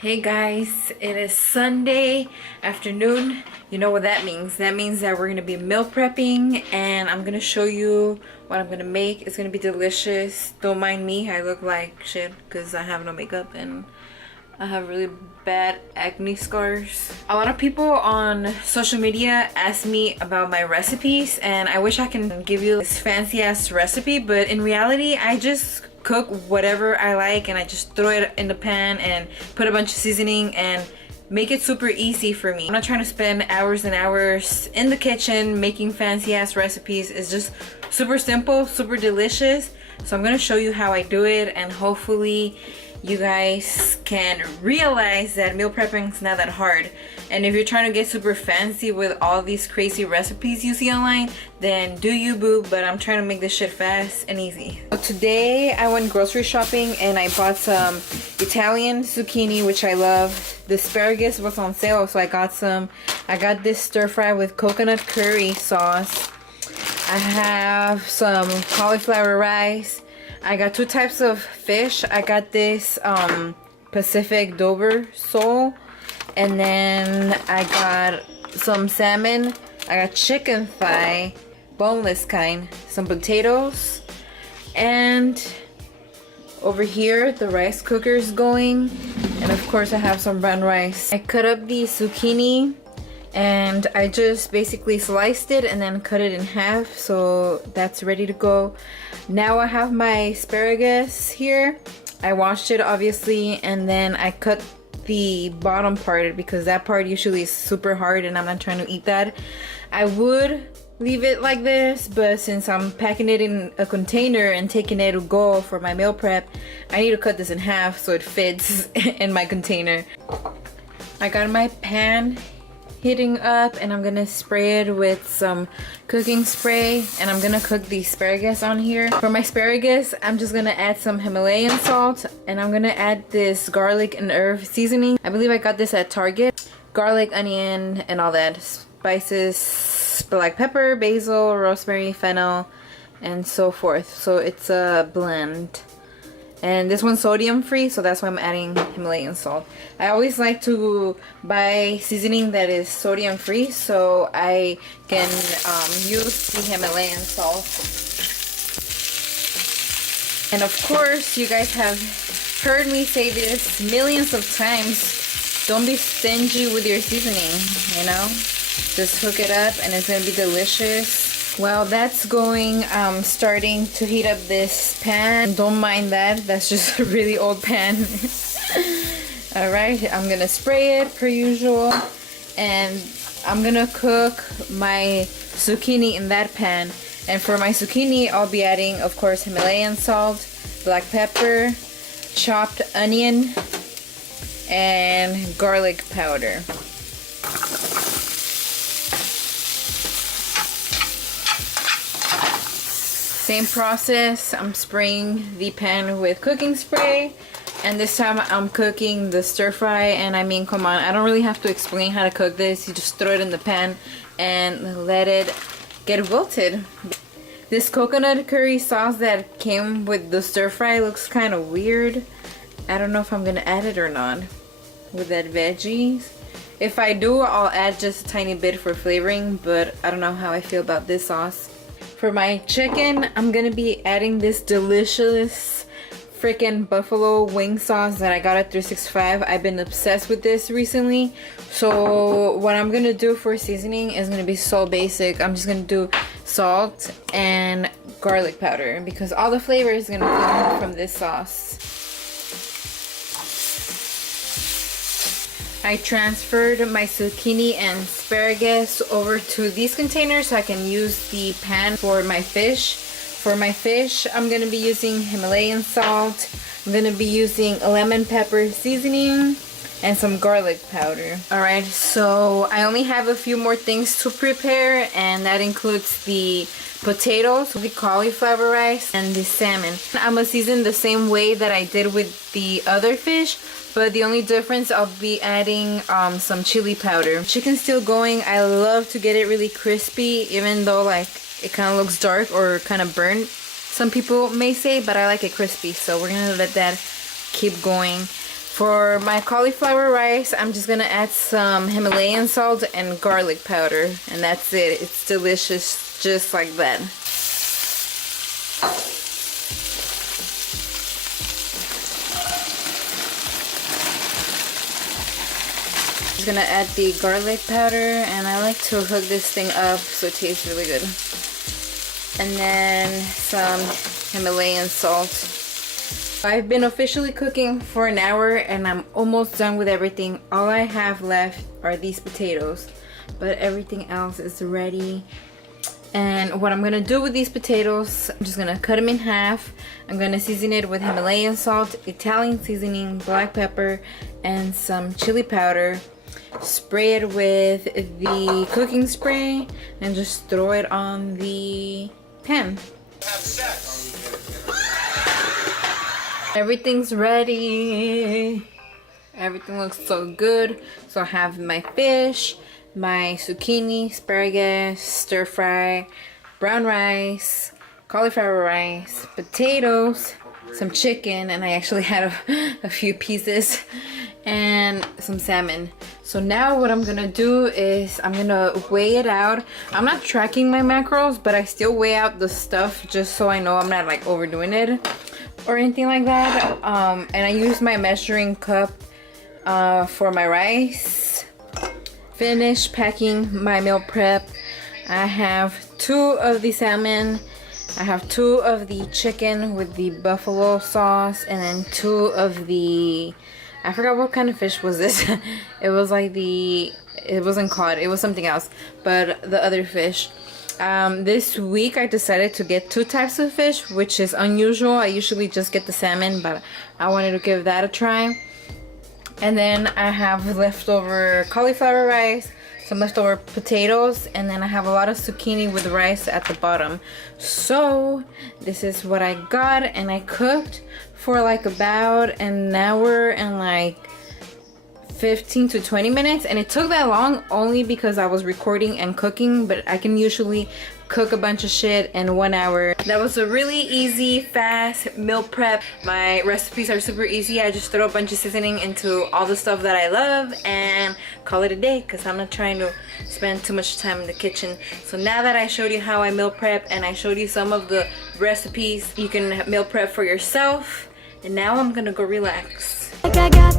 Hey guys, it is Sunday afternoon. You know what that means. That means that we're gonna be meal prepping and I'm gonna show you what I'm gonna make. It's gonna be delicious. Don't mind me, I look like shit because I have no makeup and I have really bad acne scars. A lot of people on social media ask me about my recipes and I wish I can give you this fancy ass recipe, but in reality I just cook whatever I like and I just throw it in the pan and put a bunch of seasoning and make it super easy for me. I'm not trying to spend hours and hours in the kitchen making fancy ass recipes. It's just super simple, super delicious. So I'm gonna show you how I do it and hopefully you guys can realize that meal prepping is not that hard. And if you're trying to get super fancy with all these crazy recipes you see online, then do you, boo, but I'm trying to make this shit fast and easy. So today I went grocery shopping and I bought some Italian zucchini, which I love. The asparagus was on sale, so I got some. I got this stir fry with coconut curry sauce. I have some cauliflower rice. I got two types of fish. I got this Pacific Dover sole, and then I got some salmon. I got chicken thigh, boneless kind, some potatoes, and over here the rice cooker is going, and of course I have some brown rice. I cut up the zucchini and I just basically sliced it and then cut it in half, so that's ready to go. Now I have my asparagus here. I washed it obviously and then I cut the bottom part because that part usually is super hard and I'm not trying to eat that. I would leave it like this, but since I'm packing it in a container and taking it to go for my meal prep, I need to cut this in half so it fits in my container. I got my pan heating up and I'm gonna spray it with some cooking spray and I'm gonna cook the asparagus on here. For my asparagus, I'm just gonna add some Himalayan salt and I'm gonna add this garlic and herb seasoning. I believe I got this at Target. Garlic, onion, and all that. Spices, black pepper, basil, rosemary, fennel, and so forth. So it's a blend. And this one's sodium free, so that's why I'm adding Himalayan salt. I always like to buy seasoning that is sodium free so I can use the Himalayan salt. And of course, you guys have heard me say this millions of times. Don't be stingy with your seasoning, you know? Just hook it up and it's gonna be delicious. Well, that's going, starting to heat up this pan. Don't mind that, that's just a really old pan. Alright, I'm gonna spray it per usual. And I'm gonna cook my zucchini in that pan. And for my zucchini, I'll be adding, of course, Himalayan salt, black pepper, chopped onion, and garlic powder. Same process, I'm spraying the pan with cooking spray, and this time I'm cooking the stir fry. And I mean, come on, I don't really have to explain how to cook this. You just throw it in the pan and let it get wilted. This coconut curry sauce that came with the stir fry looks kind of weird. I don't know if I'm gonna add it or not with that veggies. If I do, I'll add just a tiny bit for flavoring, but I don't know how I feel about this sauce. For my chicken, I'm gonna be adding this delicious freaking buffalo wing sauce that I got at 365. I've been obsessed with this recently. So what I'm gonna do for seasoning is gonna be so basic. I'm just gonna do salt and garlic powder because all the flavor is gonna come from this sauce. I transferred my zucchini and asparagus over to these containers so I can use the pan for my fish. For my fish, I'm going to be using Himalayan salt. I'm going to be using a lemon pepper seasoning and some garlic powder. Alright, so I only have a few more things to prepare, and that includes the potatoes, the cauliflower rice, and the salmon. I'm going to season the same way that I did with the other fish, but the only difference, I'll be adding some chili powder. Chicken's still going. I love to get it really crispy, even though like it kind of looks dark or kind of burnt, some people may say, but I like it crispy, so we're gonna let that keep going. For my cauliflower rice, I'm just gonna add some Himalayan salt and garlic powder, and that's it. It's delicious just like that. I'm gonna add the garlic powder, and I like to hook this thing up so it tastes really good. And then some Himalayan salt. I've been officially cooking for an hour and I'm almost done with everything. All I have left are these potatoes, but everything else is ready. And what I'm gonna do with these potatoes, I'm just gonna cut them in half. I'm gonna season it with Himalayan salt, Italian seasoning, black pepper, and some chili powder. Spray it with the cooking spray and just throw it on the pan. Have sex. Everything's ready. Everything looks so good. So I have my fish, my zucchini, asparagus, stir fry, brown rice, cauliflower rice, potatoes, some chicken, and I actually had a few pieces, and some salmon. So now what I'm gonna do is I'm gonna weigh it out. I'm not tracking my macros, but I still weigh out the stuff just so I know I'm not like overdoing it or anything like that. And I use my measuring cup for my rice. Finished packing my meal prep. I have 2 of the salmon, I have 2 of the chicken with the buffalo sauce, and then 2 of the, I forgot what kind of fish was this. It was like it wasn't cod, it was something else, but the other fish. This week I decided to get 2 types of fish, which is unusual. I usually just get the salmon, but I wanted to give that a try. And then I have leftover cauliflower rice, some leftover potatoes, and then I have a lot of zucchini with rice at the bottom. So this is what I got, and I cooked for like about an hour and like 15 to 20 minutes, and it took that long only because I was recording and cooking, but I can usually cook a bunch of shit in 1 hour. That was a really easy, fast meal prep. My recipes are super easy. I just throw a bunch of seasoning into all the stuff that I love and call it a day, because I'm not trying to spend too much time in the kitchen. So now that I showed you how I meal prep and I showed you some of the recipes you can meal prep for yourself, and now I'm gonna go relax. Like I got